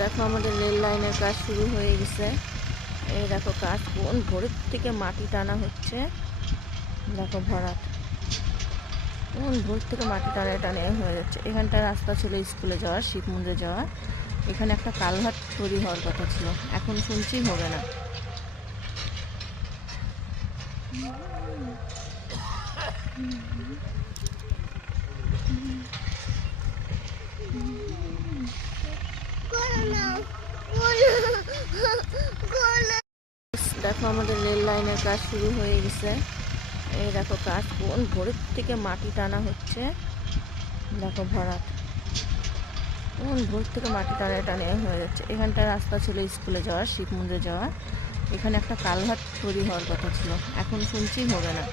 দেখো আমাদের রেল লাইনের কাজ শুরু হয়ে গেছে। এই দেখো কাজ কোন ভোরের থেকে মাটি টানা হচ্ছে। দেখো ভরাট কোন ভোর থেকে মাটি টানা টানে হয়ে যাচ্ছে। এখানটা রাস্তা ছিল স্কুলে যাওয়ার, শিব মন্দিরে যাওয়ার। এখানে একটা কালভার্ট তৈরি হওয়ার কথা ছিল, এখন শুনছি হবে না। দেখো আমাদের রেল লাইনের কাজ শুরু হয়ে গেছে। এই দেখো কাজ কোন ভোরের থেকে মাটি টানা হচ্ছে। দেখো ভরাট কোন ভোর থেকে মাটি টানে টানে হয়ে যাচ্ছে। এখানটা রাস্তা ছিল স্কুলে যাওয়ার, শিব মন্দিরে যাওয়ার। এখানে একটা কালভার্ট তৈরি হওয়ার কথা ছিল, এখন শুনছি হবে না।